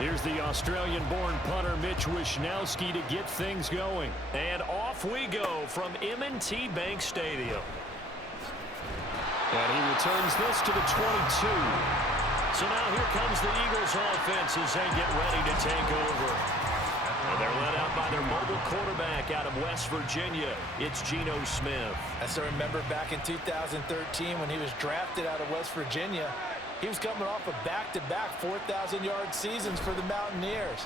Here's the Australian-born punter Mitch Wishnowsky to get things going. And off we go from M&T Bank Stadium. And he returns this to the 22. So now here comes the Eagles offense as they get ready to take over. And they're led out by their mobile quarterback out of West Virginia. It's Geno Smith. As I remember back in 2013 when he was drafted out of West Virginia, he was coming off a back-to-back 4,000-yard seasons for the Mountaineers.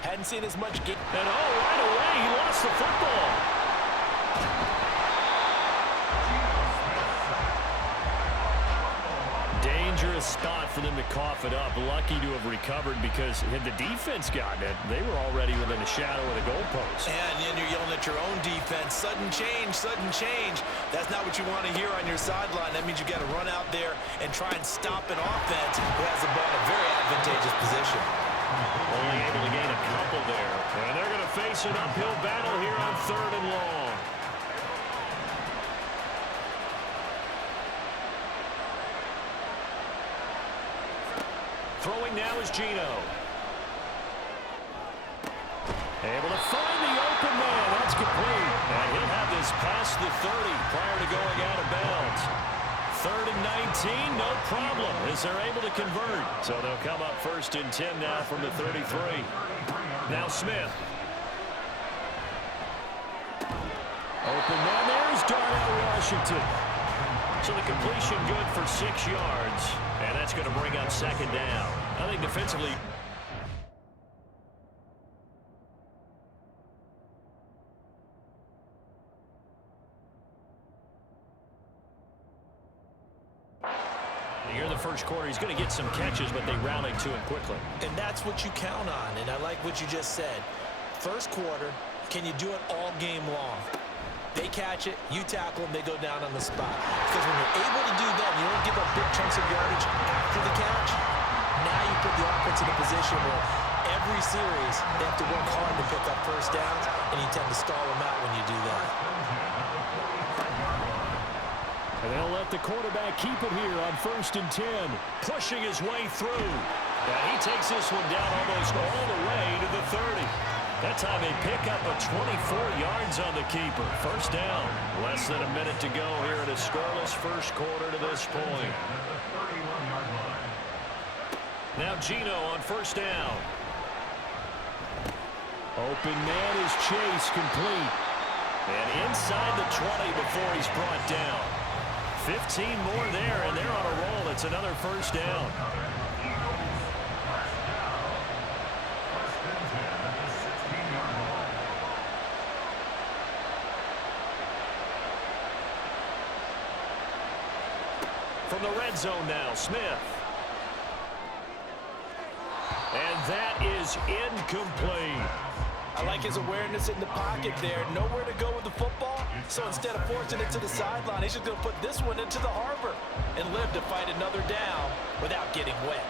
Hadn't seen as much game. And right away, he lost the football. Dangerous spot for them to cough it up. Lucky to have recovered because had the defense gotten it, they were already within a shadow of the goalpost. And then you're yelling at your own defense. Sudden change, sudden change. That's not what you want to hear on your sideline. That means you got to run out there and try and stop an offense who has the ball in a very advantageous position. Only able to gain a couple there. And they're going to face an uphill battle here on 3rd and long. Throwing now is Geno. Able to find the open man. That's complete. And he'll have this past the 30 prior to going out of bounds. 3rd and 19, no problem, as they're able to convert. So they'll come up 1st and 10 now from the 33. Now Smith. Open man. There's Darnell Washington. So the completion good for 6 yards. And that's going to bring up 2nd down. I think defensively. Here in the first quarter, he's going to get some catches, but they rallied to him quickly. And that's what you count on. And I like what you just said. First quarter, can you do it all game long? They catch it, you tackle them, they go down on the spot. Because when you're able to do that, you don't give up big chunks of yardage after the catch. Now you put the offense in a position where every series they have to work hard to pick up first downs, and you tend to stall them out when you do that. And they'll let the quarterback keep it here on 1st and 10. Pushing his way through. And he takes this one down almost all the way to the 30. That time they pick up a 24 yards on the keeper. First down. Less than a minute to go here in a scoreless first quarter to this point. Now Geno on 1st down. Open man is Chase, complete. And inside the 20 before he's brought down. 15 more there, and they're on a roll. It's another 1st down. From the red zone now, Smith. And that is incomplete. I like his awareness in the pocket there. Nowhere to go with the football. So instead of forcing it to the sideline, he's just going to put this one into the harbor and live to fight another down without getting wet.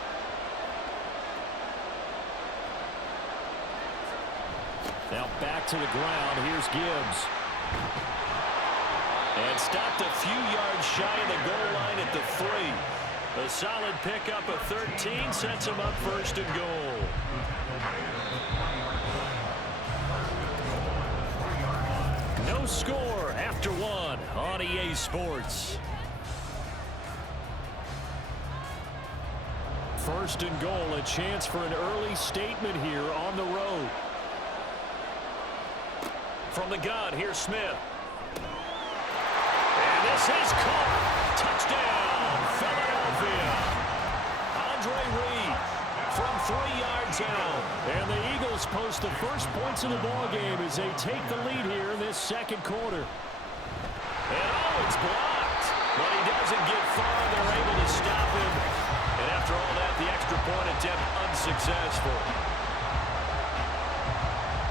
Now back to the ground. Here's Gibbs. And stopped a few yards shy of the goal line at the 3. A solid pickup of 13 sets him up 1st and goal. No score after 1 on EA Sports. 1st and goal, a chance for an early statement here on the road. From the gun, here's Smith. And this is caught. Touchdown, Philadelphia. Andre Reed from 3 yards out. And the Eagles post the first points of the ballgame as they take the lead here in this 2nd quarter. And it's blocked. But he doesn't get far. They're able to stop him. And after all that, the extra point attempt unsuccessful.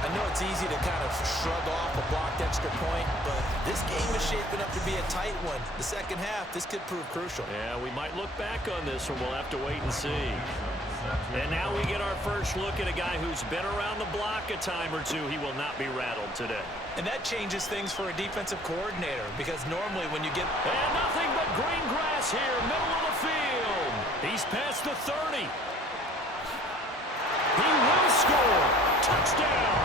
I know it's easy to kind of shrug off a blocked extra point, but this game is shaping up to be a tight one. The second half, this could prove crucial. Yeah, we might look back on this one. We'll have to wait and see. And now we get our first look at a guy who's been around the block a time or two. He will not be rattled today. And that changes things for a defensive coordinator, because normally when you get... And nothing but green grass here, middle of the field. He's past the 30. He will score. Touchdown.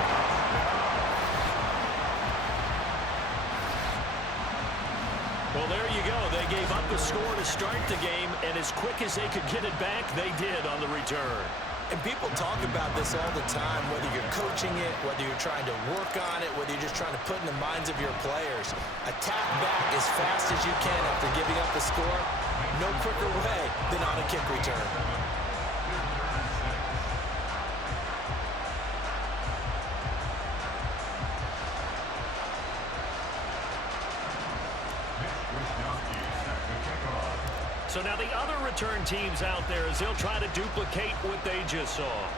Well, there you go. They gave up the score to start the game, and as quick as they could get it back, they did on the return. And people talk about this all the time, whether you're coaching it, whether you're trying to work on it, whether you're just trying to put in the minds of your players. Attack back as fast as you can after giving up the score. No quicker way than on a kick return. So now the other return teams out there as they'll try to duplicate what they just saw.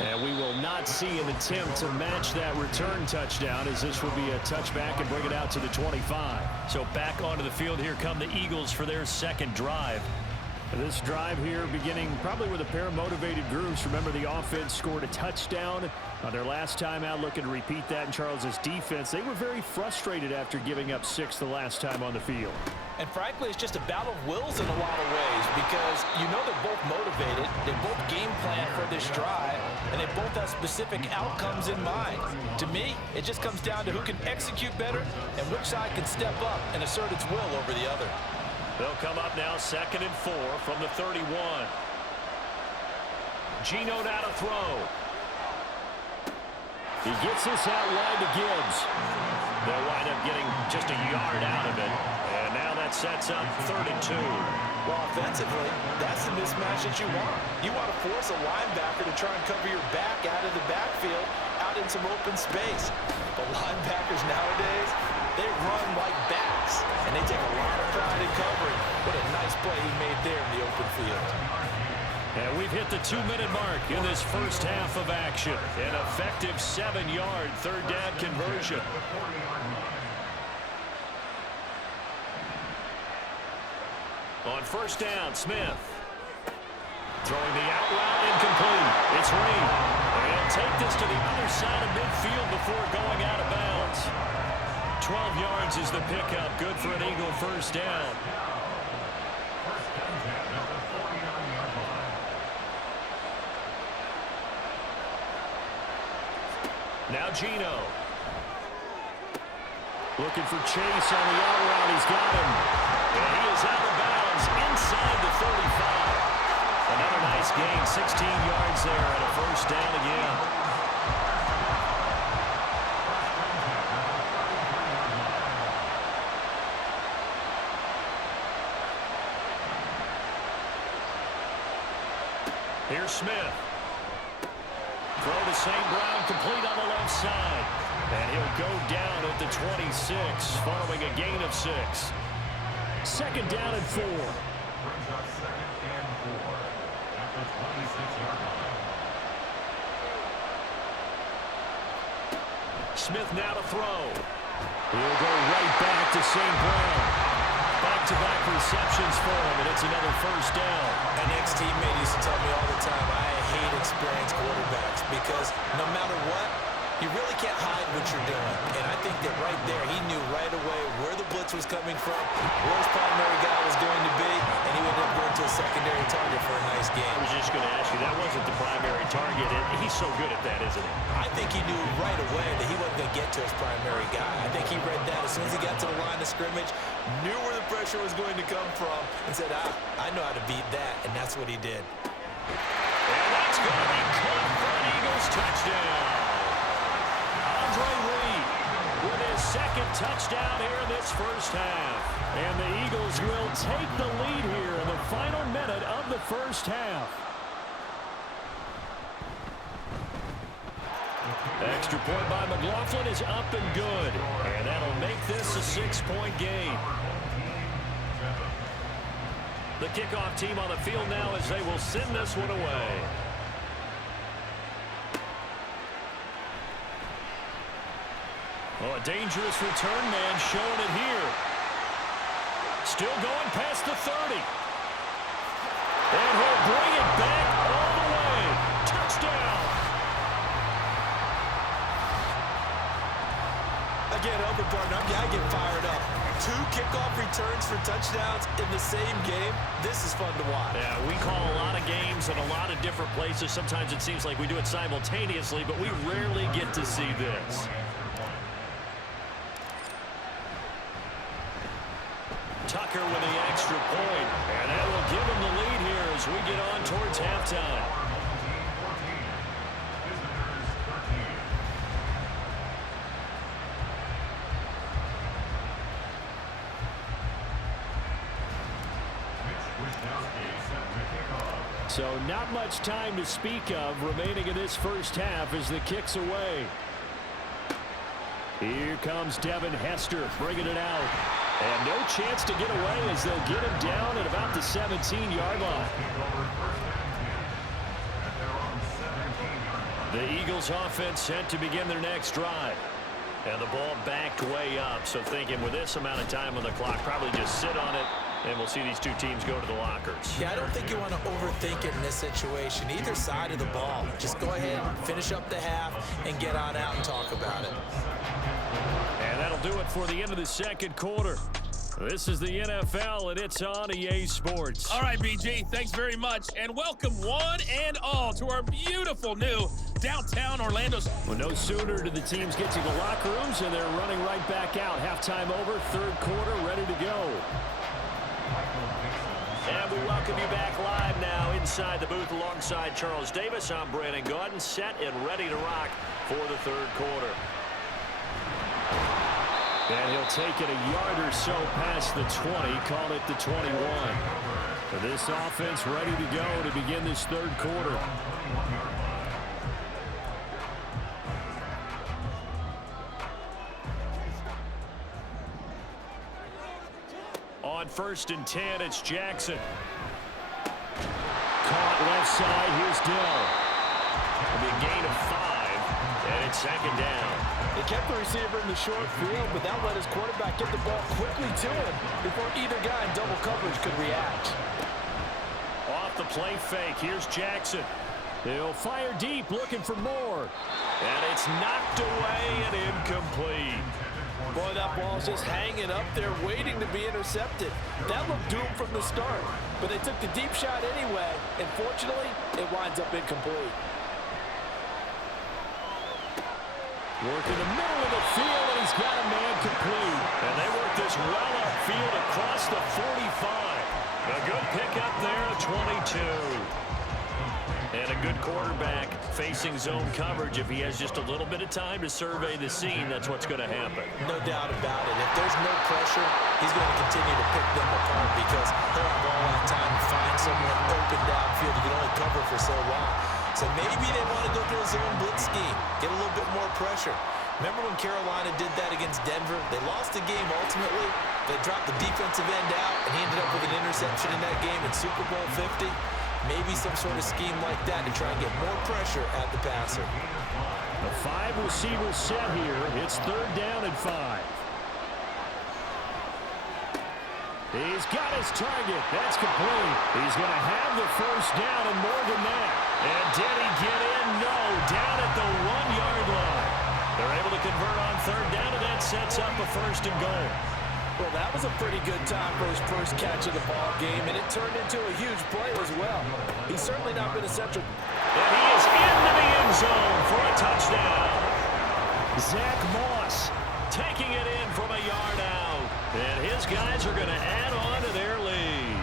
And we will not see an attempt to match that return touchdown, as this will be a touchback and bring it out to the 25. So back onto the field here come the Eagles for their second drive. This drive here beginning probably with a pair of motivated groups. Remember, the offense scored a touchdown on their last time out, looking to repeat that in Charles's defense. They were very frustrated after giving up 6 the last time on the field. And frankly, it's just a battle of wills in a lot of ways, because you know they're both motivated, they both game plan for this drive, and they both have specific outcomes in mind. To me, it just comes down to who can execute better and which side can step up and assert its will over the other. They'll come up now 2nd and 4 from the 31. Geno now to throw. He gets this out wide to Gibbs. They'll wind up getting just a yard out of it. And now that sets up 3rd and 2. Well, offensively, that's the mismatch that you want. You want to force a linebacker to try and cover your back out of the backfield, out in some open space. But linebackers nowadays, they run like backs, and they take a lot of pride in covering. What a nice play he made there in the open field. And we've hit the 2-minute mark in this first half of action. An effective 7-yard third down conversion. On first down, Smith. Throwing the out route incomplete. It's Reed. And take this to the other side of midfield before going out of bounds. 12 yards is the pickup. Good for an Eagle first down. Now Geno. Looking for Chase on the out route. He's got him. And he is out of bounds inside the 35. Another nice gain. 16 yards there and a first down again. Here's Smith. Throw to St. Brown, complete on the left side. And he'll go down at the 26, following a gain of 6. 2nd down and 4. Smith now to throw. He'll go right back to St. Brown. Back-to-back receptions for him, and it's another first down. An ex-teammate used to tell me all the time, I hate experienced quarterbacks, because no matter what, you really can't hide what you're doing. And I think that right there, he knew right away where the blitz was coming from, where his primary guy was going to be, and he would end up going to a secondary target for a nice game. I was just going to ask you, that wasn't the primary target, and he's so good at that, isn't he? I think he knew right away that he wasn't going to get to his primary guy. I think he read that as soon as he got to the line of scrimmage, knew where the pressure was going to come from, and said, I know how to beat that, and that's what he did. And that's going to be caught for an Eagles touchdown. Reed with his 2nd touchdown here in this first half. And the Eagles will take the lead here in the final minute of the first half. Extra point by McLaughlin is up and good. And that'll make this a 6-point game. The kickoff team on the field now as they will send this one away. Oh, a dangerous return man showing it here. Still going past the 30. And he'll bring it back all the way. Touchdown. A can't help it, partner. I get fired up. 2 kickoff returns for touchdowns in the same game. This is fun to watch. Yeah, we call a lot of games in a lot of different places. Sometimes it seems like we do it simultaneously, but we rarely get to see this. Tucker with the extra point, and that will give him the lead here as we get on towards halftime. So not much time to speak of remaining in this first half as the kick's away. Here comes Devin Hester bringing it out. And no chance to get away as they'll get him down at about the 17-yard line. The Eagles offense set to begin their next drive. And the ball backed way up. So thinking with this amount of time on the clock, probably just sit on it. And we'll see these two teams go to the lockers. Yeah, I don't think you want to overthink it in this situation. Either side of the ball. Just go ahead, finish up the half, and get on out and talk about it. And that'll do it for the end of the second quarter. This is the NFL, and it's on EA Sports. All right, BG, thanks very much. And welcome one and all to our beautiful new downtown Orlando. Well, no sooner do the teams get to the locker rooms, and they're running right back out. Halftime over, third quarter, ready to go. And we welcome you back live now inside the booth alongside Charles Davis. I'm Brandon Gaudin, set and ready to rock for the third quarter. And he'll take it a yard or so past the 20, call it the 21. This offense ready to go to begin this third quarter. On 1st and 10, it's Jackson. Caught left side, here's Dill. It'll be a gain of 5, and it's second down. They kept the receiver in the short field, but that let his quarterback get the ball quickly to him before either guy in double coverage could react. Off the play fake, here's Jackson. He'll fire deep, looking for more. And it's knocked away and incomplete. Boy, that ball's just hanging up there, waiting to be intercepted. That looked doomed from the start, but they took the deep shot anyway, and fortunately, it winds up incomplete. Working the middle of the field, and he's got a man complete. And they work this well upfield across the 45. A good pickup there, 22. And a good quarterback facing zone coverage. If he has just a little bit of time to survey the scene, that's what's going to happen. No doubt about it. If there's no pressure, he's going to continue to pick them apart because he'll have all that time to find someone open downfield. You can only cover for so long. So maybe they want to go to a zone blitz scheme, get a little bit more pressure. Remember when Carolina did that against Denver? They lost the game ultimately. They dropped the defensive end out, and he ended up with an interception in that game in Super Bowl 50. Maybe some sort of scheme like that to try and get more pressure at the passer. A 5-receiver set here. It's 3rd down and 5. He's got his target. That's complete. He's going to have the first down and more than that. And did he get in? No. Down at the 1-yard line. They're able to convert on 3rd down, and that sets up a 1st and goal. Well, that was a pretty good time for his first catch of the ball game, and it turned into a huge play as well. He's certainly not been a central. And he is into the end zone for a touchdown. Zach Moss taking it in from a yard out. And his guys are going to add on to their lead.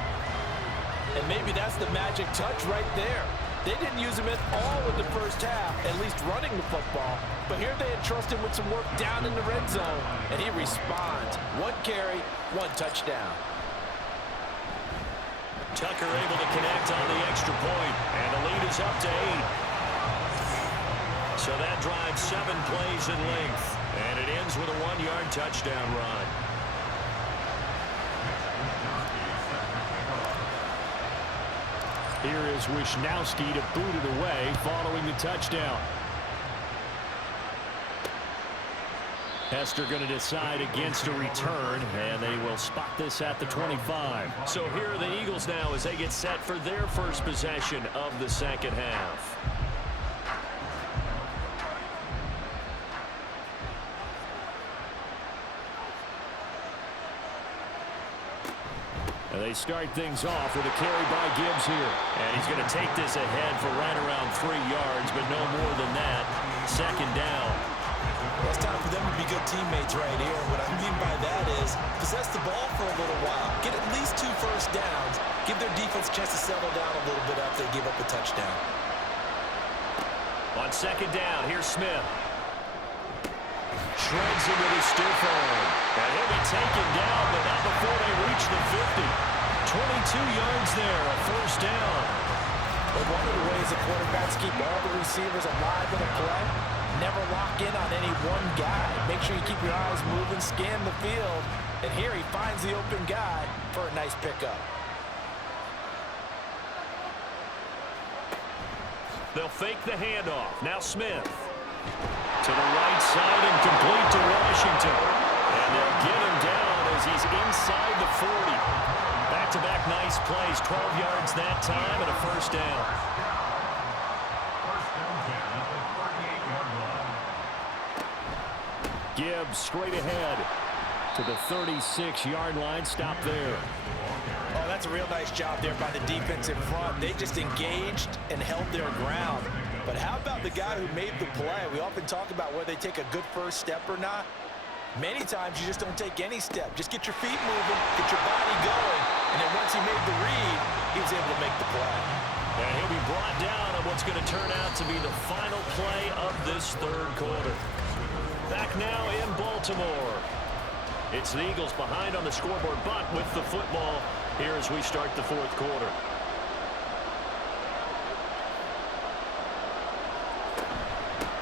And maybe that's the magic touch right there. They didn't use him at all in the first half, at least running the football. But here they entrust him with some work down in the red zone, and he responds. 1 carry, 1 touchdown. Tucker able to connect on the extra point, and the lead is up to 8. So that drives 7 plays in length, and it ends with a 1-yard touchdown run. Here is Wisnowski to boot it away following the touchdown. Hester going to decide against a return, and they will spot this at the 25. So here are the Eagles now as they get set for their first possession of the second half. They start things off with a carry by Gibbs here. And he's going to take this ahead for right around 3 yards, but no more than that. Second down. Well, it's time for them to be good teammates right here. What I mean by that is possess the ball for a little while. Get at least 2 first downs. Give their defense a chance to settle down a little bit after they give up a touchdown. On second down, here's Smith. Shreds him with his stiff arm. And he'll be taken down, but not before they reach the 50. 22 yards there, a first down. But one of the ways the quarterbacks keep all the receivers alive in a play, never lock in on any one guy. Make sure you keep your eyes moving, scan the field. And here he finds the open guy for a nice pickup. They'll fake the handoff. Now Smith. To the right side and complete to Washington. And they'll get him down as he's inside the 40. Back-to-back nice plays. 12 yards that time and a first down. Gibbs straight ahead to the 36-yard line. Stop there. Oh, that's a real nice job there by the defense in front. They just engaged and held their ground. But how about the guy who made the play? We often talk about whether they take a good first step or not. Many times you just don't take any step. Just get your feet moving, get your body going, and then once he made the read, he was able to make the play. And he'll be brought down on what's going to turn out to be the final play of this third quarter. Back now in Baltimore. It's the Eagles behind on the scoreboard, but with the football here as we start the fourth quarter.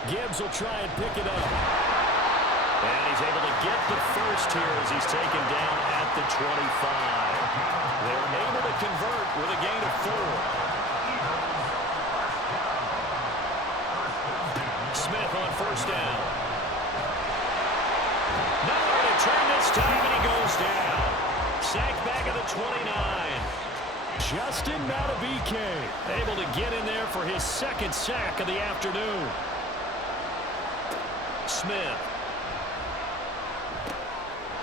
Gibbs will try and pick it up. And he's able to get the first here as he's taken down at the 25. They're able to convert with a gain of 4. Smith on first down. Nowhere to turn this time, and he goes down. Sacked back at the 29. Justin Madubuike able to get in there for his second sack of the afternoon. Smith.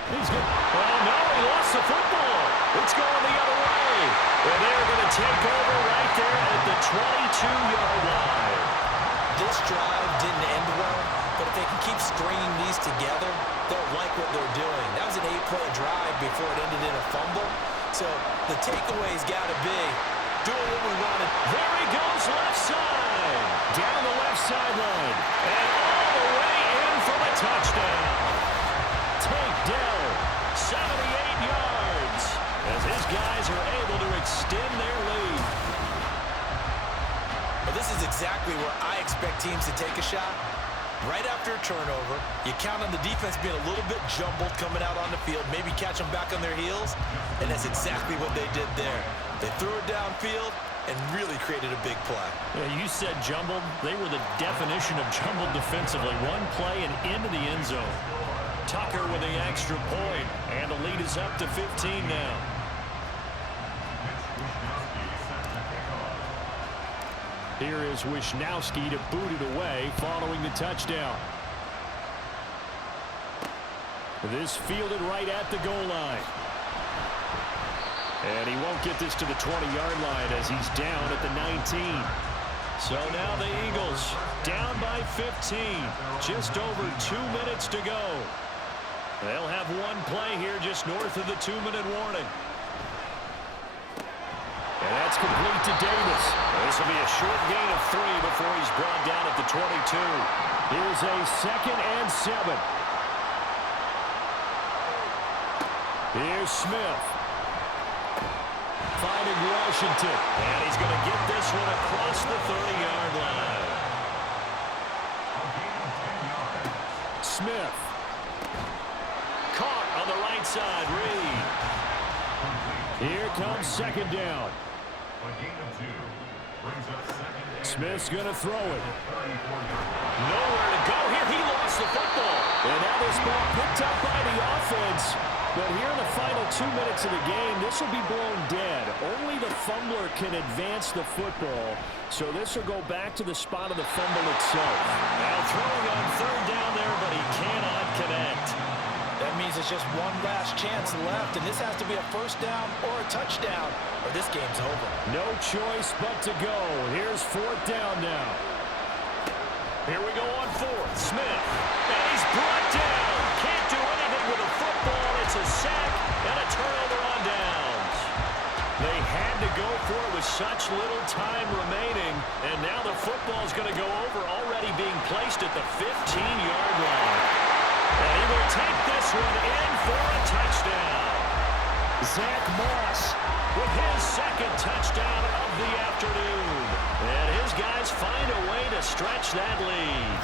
He's good. Oh, no, he lost the football. It's going the other way. And they're going to take over right there at the 22-yard line. This drive didn't end well, but if they can keep stringing these together, they'll like what they're doing. That was an 8-play drive before it ended in a fumble. So the takeaway's got to be doing what we wanted. There he goes left side. Down the left sideline. And all the way in for the touchdown. Takedown. 78 yards. As his guys are able to extend their lead. But this is exactly where I expect teams to take a shot. Right after a turnover, you count on the defense being a little bit jumbled coming out on the field, maybe catch them back on their heels, and that's exactly what they did there. They threw it downfield and really created a big play. Yeah, you said jumbled. They were the definition of jumbled defensively. One play and into the end zone. Tucker with the extra point, and the lead is up to 15 now. Here is Wishnowski to boot it away following the touchdown. This fielded right at the goal line. And he won't get this to the 20-yard line as he's down at the 19. So now the Eagles down by 15. Just over 2 minutes to go. They'll have one play here just north of the 2-minute warning. And that's complete to Davis. This will be a short gain of 3 before he's brought down at the 22. Here's a 2nd and 7. Here's Smith. Finding Washington. And he's going to get this one across the 30-yard line. Smith. Caught on the right side. Reed. Here comes second down. Smith's going to throw it. Nowhere to go here. He lost the football. And now this ball picked up by the offense. But here in the final 2 minutes of the game, this will be blown dead. Only the fumbler can advance the football. So this will go back to the spot of the fumble itself. Now throwing on third down there, but he cannot connect. That means it's There's just one last chance left, and this has to be a first down or a touchdown, or this game's over. No choice but to go. Here's fourth down now. Here we go on fourth. Smith, and he's brought down. Can't do anything with a football. It's a sack and a turnover on downs. They had to go for it with such little time remaining, and now the football's going to go over, already being placed at the 15-yard line. And he will take this one in for a touchdown. Zach Moss with his second touchdown of the afternoon. And his guys find a way to stretch that lead.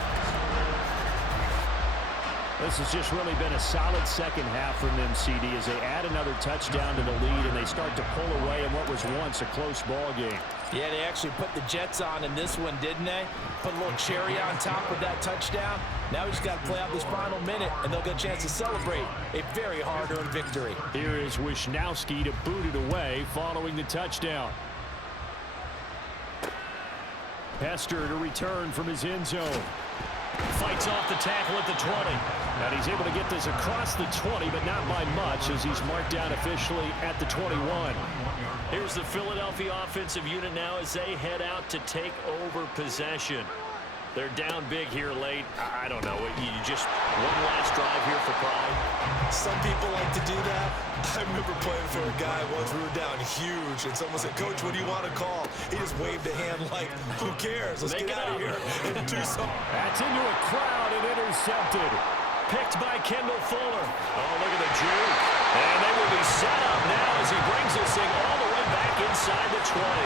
This has just really been a solid second half from them, CD, as they add another touchdown to the lead and they start to pull away in what was once a close ball game. Yeah, they actually put the Jets on in this one, didn't they? Put a little cherry on top of that touchdown. Now we just got to play out this final minute, and they'll get a chance to celebrate a very hard-earned victory. Here is Wisnowski to boot it away following the touchdown. Hester to return from his end zone. Fights off the tackle at the 20. And he's able to get this across the 20, but not by much, as he's marked down officially at the 21. Here's the Philadelphia offensive unit now as they head out to take over possession. They're down big here late. I don't know. You just one last drive here for pride. Some people like to do that. I remember playing for a guy once. We were down huge, and someone said, "Coach, what do you want to call?" He just waved a hand like, "Who cares? Let's get out of here and do something." That's into a crowd and intercepted. Picked by Kendall Fuller. Oh, look at the juke. And they will be set up now as he brings this thing all the way back inside the 20.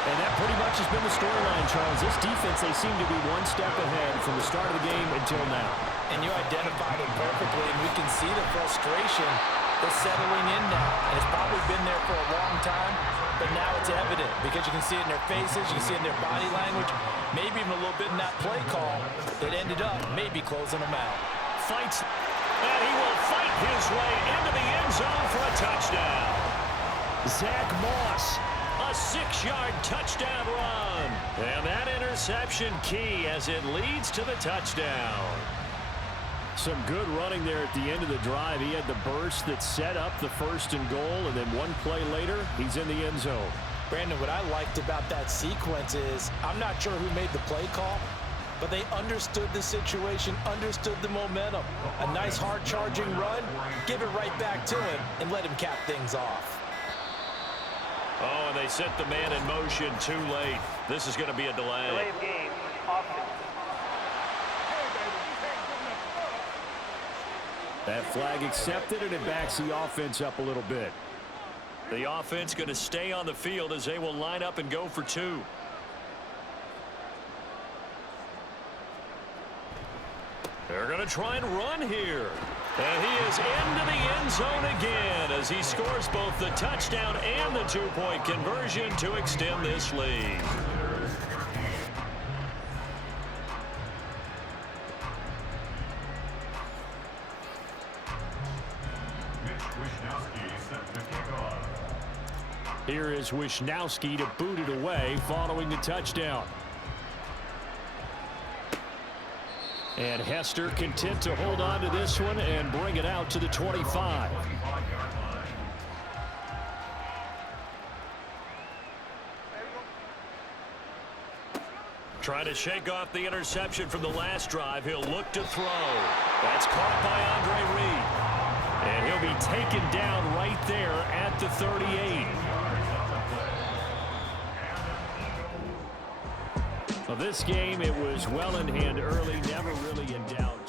And that pretty much has been the storyline, Charles. This defense, they seem to be one step ahead from the start of the game until now. And you identified it perfectly, and we can see the frustration that's settling in now. And it's probably been there for a long time, but now it's evident because you can see it in their faces, you can see it in their body language, maybe even a little bit in that play call that ended up maybe closing them out. Fights, and he will fight his way into the end zone for a touchdown. Zach Moss. A 6-yard touchdown run. And that interception key as it leads to the touchdown. Some good running there at the end of the drive. He had the burst that set up the 1st and goal, and then one play later, he's in the end zone. Brandon, what I liked about that sequence is I'm not sure who made the play call, but they understood the situation, understood the momentum. A nice hard-charging run, give it right back to him, and let him cap things off. Oh, and they set the man in motion too late. This is going to be a delay. Delay of game. Offense. That flag accepted, and it backs the offense up a little bit. The offense going to stay on the field as they will line up and go for 2. They're going to try and run here. And he is into the end zone again as he scores both the touchdown and the 2-point conversion to extend this lead. Here is Wisnowski to boot it away following the touchdown. And Hester content to hold on to this one and bring it out to the 25. Trying to shake off the interception from the last drive. He'll look to throw. That's caught by Andre Reed. And he'll be taken down right there at the 38. Of this game, it was well in hand early, never really in doubt.